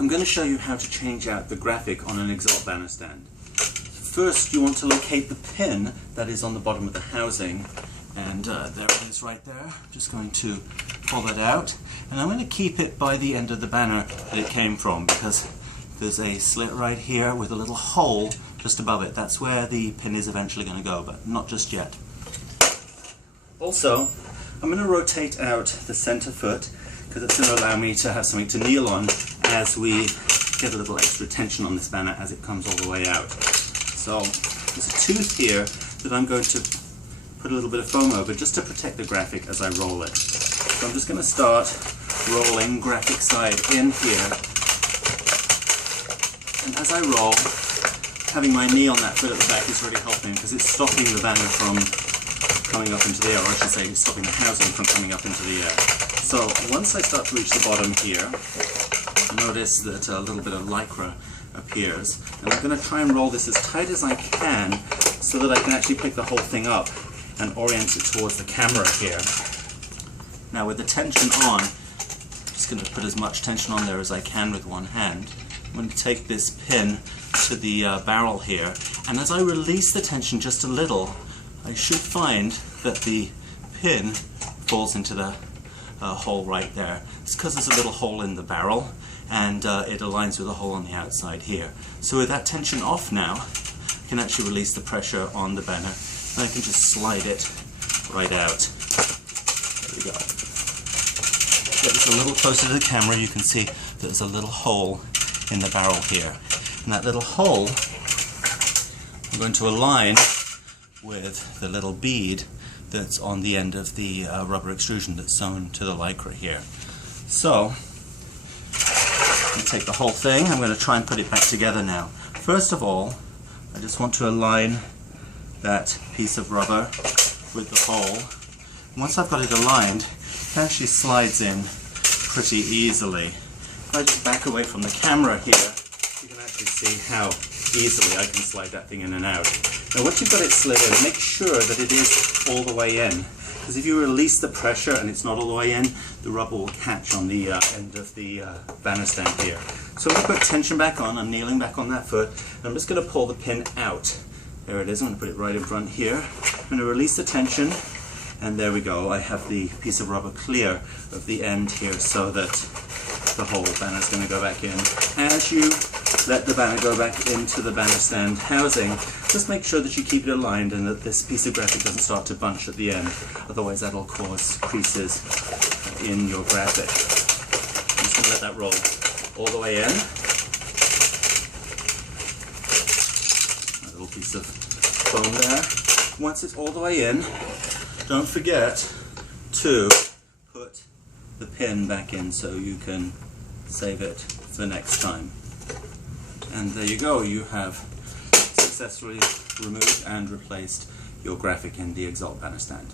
I'm going to show you how to change out the graphic on an Exalt Banner Stand. First, you want to locate the pin that is on the bottom of the housing, and there it is right there. I'm just going to pull that out, and I'm going to keep it by the end of the banner that it came from, because there's a slit right here with a little hole just above it. That's where the pin is eventually going to go, but not just yet. Also, I'm going to rotate out the center foot, because it's going to allow me to have something to kneel on as we get a little extra tension on this banner as it comes all the way out. So there's a tooth here that I'm going to put a little bit of foam over just to protect the graphic as I roll it. So I'm just going to start rolling graphic side in here, and as I roll, having my knee on that foot at the back is really helping, because it's stopping the banner from coming up into the air, or I should say stopping the housing from coming up into the air. So once I start to reach the bottom here, notice that a little bit of lycra appears, and I'm going to try and roll this as tight as I can so that I can actually pick the whole thing up and orient it towards the camera here. Now with the tension on, I'm just going to put as much tension on there as I can with one hand. I'm going to take this pin to the barrel here, and as I release the tension just a little, I should find that the pin falls into the hole right there. It's because there's a little hole in the barrel, and it aligns with a hole on the outside here. So with that tension off now, I can actually release the pressure on the banner, and I can just slide it right out. There we go. Get this a little closer to the camera, you can see there's a little hole in the barrel here. And that little hole I'm going to align with the little bead that's on the end of the rubber extrusion that's sewn to the lycra here. So, I'm going to take the whole thing, I'm going to try and put it back together now. First of all, I just want to align that piece of rubber with the hole. Once I've got it aligned, it actually slides in pretty easily. If I just back away from the camera here, you can actually see how easily I can slide that thing in and out. Now once you've got it slid in, make sure that it is all the way in, because if you release the pressure and it's not all the way in, the rubber will catch on the end of the banner stand here. So I'm going to put tension back on, I'm kneeling back on that foot, and I'm just going to pull the pin out. There it is, I'm going to put it right in front here. I'm going to release the tension, and there we go. I have the piece of rubber clear of the end here so that the whole banner is going to go back in. As you let the banner go back into the banner stand housing, just make sure that you keep it aligned and that this piece of graphic doesn't start to bunch at the end. Otherwise that'll cause creases in your graphic. I'm just going to let that roll all the way in. A little piece of foam there. Once it's all the way in, don't forget to put the pin back in so you can save it for next time. And there you go, you have successfully removed and replaced your graphic in the Exalt Banner Stand.